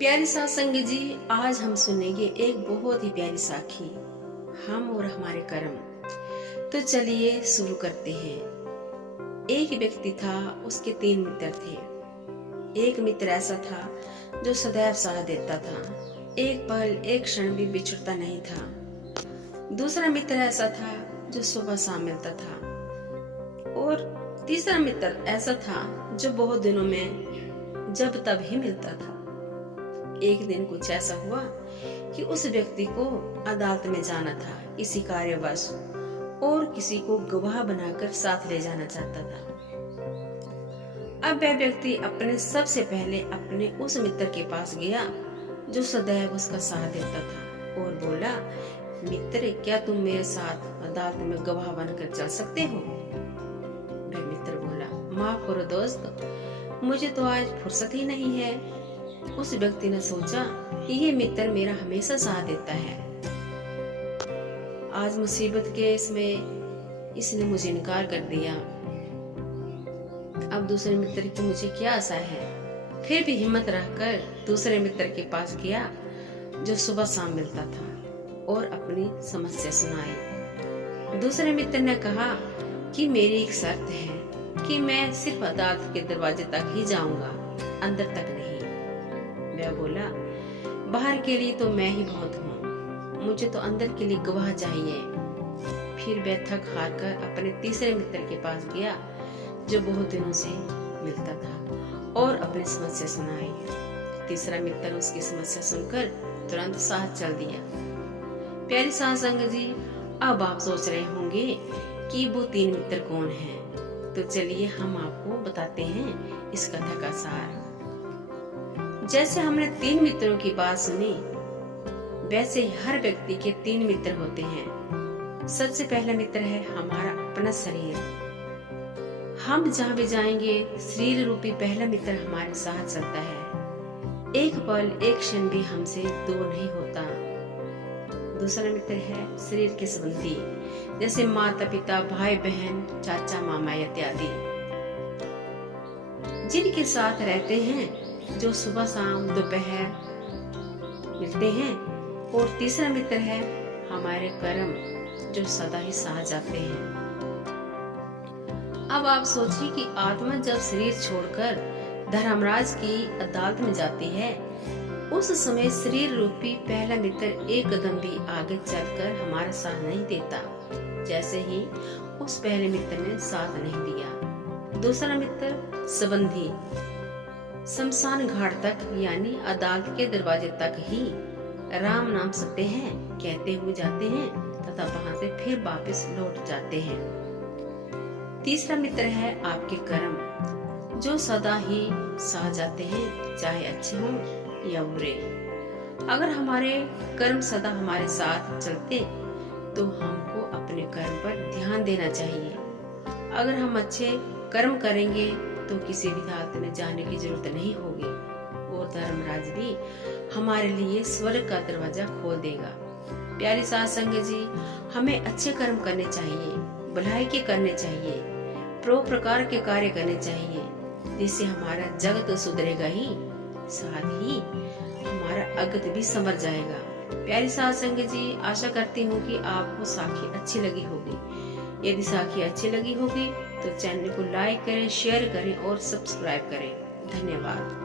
प्यारी साथ संगी जी, आज हम सुनेंगे एक बहुत ही प्यारी साखी, हम और हमारे कर्म। तो चलिए शुरू करते हैं। एक व्यक्ति था, उसके 3 मित्र थे। एक मित्र ऐसा था जो सदैव साथ देता था, एक पल एक क्षण भी बिछड़ता नहीं था। दूसरा मित्र ऐसा था जो सुबह शाम मिलता था, और तीसरा मित्र ऐसा था जो बहुत दिनों में जब तब ही मिलता था। एक दिन कुछ ऐसा हुआ कि उस व्यक्ति को अदालत में जाना था किसी कार्यवश, और किसी को गवाह बनाकर साथ ले जाना चाहता था। अब वह व्यक्ति अपने सबसे पहले अपने उस मित्र के पास गया जो सदैव उसका साथ देता था, और बोला, मित्र, क्या तुम मेरे साथ अदालत में गवाह बनकर चल सकते हो? वह मित्र बोला, माफ करो दोस्त, मुझे तो आज फुर्सत ही नहीं है। उस व्यक्ति ने सोचा कि ये मित्र मेरा हमेशा साथ देता है, आज मुसीबत के इसमें इसने मुझे इनकार कर दिया। अब दूसरे मित्र की मुझे क्या आशा है। फिर भी हिम्मत रखकर दूसरे मित्र के पास गया जो सुबह शाम मिलता था, और अपनी समस्या सुनाई। दूसरे मित्र ने कहा कि मेरी एक शर्त है कि मैं सिर्फ अदालत के दरवाजे तक ही जाऊंगा, अंदर तक नहीं। वह बोला, बाहर के लिए तो मैं ही बहुत हूँ, मुझे तो अंदर के लिए गवाह चाहिए। फिर वह थक हार कर अपने तीसरे मित्र के पास गया जो बहुत दिनों से मिलता था, और अपनी समस्या सुनाई। तीसरा मित्र उसकी समस्या सुनकर तुरंत साथ चल दिया। प्यारी साथ संगत जी, अब आप सोच रहे होंगे कि वो 3 मित्र कौन हैं? तो चलिए हम आपको बताते हैं इस कथा का सार। जैसे हमने 3 मित्रों की बात सुनी, वैसे ही हर व्यक्ति के 3 मित्र होते हैं। सबसे पहला मित्र है हमारा अपना शरीर। हम जहाँ भी जाएंगे, शरीर रूपी पहला मित्र हमारे साथ चलता है, एक पल एक क्षण भी हमसे दूर नहीं होता। दूसरा मित्र है शरीर के संबंधी, जैसे माता पिता, भाई बहन, चाचा मामा इत्यादि, जिनके साथ रहते हैं, जो सुबह शाम दोपहर मिलते हैं। और तीसरा मित्र है हमारे कर्म, जो सदा ही साथ जाते हैं। अब आप सोचिए कि आत्मा जब शरीर छोड़कर धर्मराज की अदालत में जाती है, उस समय शरीर रूपी पहला मित्र एक कदम भी आगे चलकर हमारा साथ नहीं देता, जैसे ही उस पहले मित्र ने साथ नहीं दिया। दूसरा मित्र संबंधी शमशान घाट तक, यानी अदालत के दरवाजे तक ही राम नाम सत्य है कहते हुए जाते हैं, तथा वहां से फिर वापस लौट जाते हैं। तीसरा मित्र है आपके कर्म, जो सदा ही साथ जाते हैं, चाहे अच्छे हों या बुरे। अगर हमारे कर्म सदा हमारे साथ चलते तो हमको अपने कर्म पर ध्यान देना चाहिए। अगर हम अच्छे कर्म करेंगे तो किसी भी हालत में जाने की जरूरत नहीं होगी, और धर्मराज भी हमारे लिए स्वर्ग का दरवाजा खोल देगा। प्यारी साथ संगत जी, हमें अच्छे कर्म करने चाहिए, भलाई के करने चाहिए, प्रकार के कार्य करने चाहिए, जिससे हमारा जगत तो सुधरेगा ही, साथ ही हमारा अगत भी संवर जाएगा। प्यारी साथ संगत जी, आशा करती हूँ कि आपको साखी अच्छी लगी होगी। यदि साखी अच्छी लगी होगी तो चैनल को लाइक करें, शेयर करें और सब्सक्राइब करें। धन्यवाद।